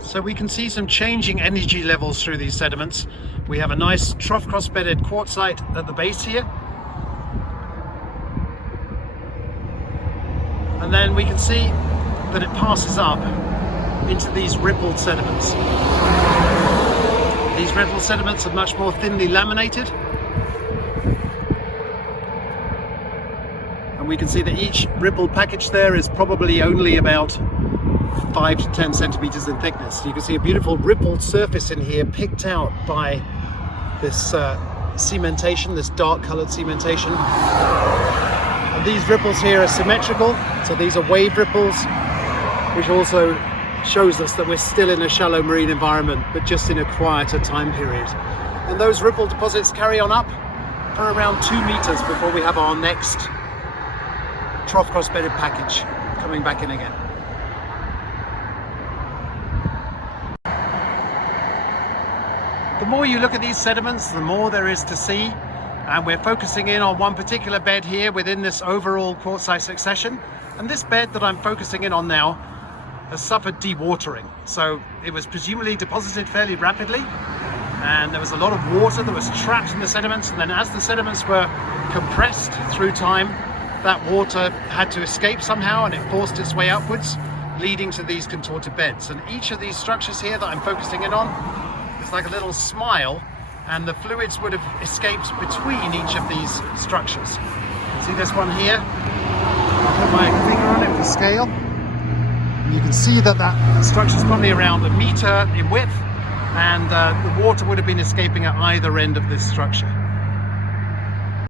So we can see some changing energy levels through these sediments. We have a nice trough cross-bedded quartzite at the base here. And then we can see that it passes up into these rippled sediments. These rippled sediments are much more thinly laminated. And we can see that each rippled package there is probably only about 5 to 10 centimeters in thickness. You can see a beautiful rippled surface in here picked out by this cementation, this dark colored cementation. And these ripples here are symmetrical, so these are wave ripples, which also shows us that we're still in a shallow marine environment, but just in a quieter time period. And those ripple deposits carry on up for around 2 meters before we have our next trough cross-bedded package coming back in again. The more you look at these sediments, the more there is to see, and we're focusing in on one particular bed here within this overall quartzite succession. And this bed that I'm focusing in on now has suffered dewatering. So it was presumably deposited fairly rapidly, and there was a lot of water that was trapped in the sediments, and then as the sediments were compressed through time, that water had to escape somehow, and it forced its way upwards, leading to these contorted beds. And each of these structures here that I'm focusing in on is like a little smile, and the fluids would have escaped between each of these structures. You can see this one here. I'll put my finger on it for scale. And you can see that that structure is probably around 1 meter in width, and the water would have been escaping at either end of this structure.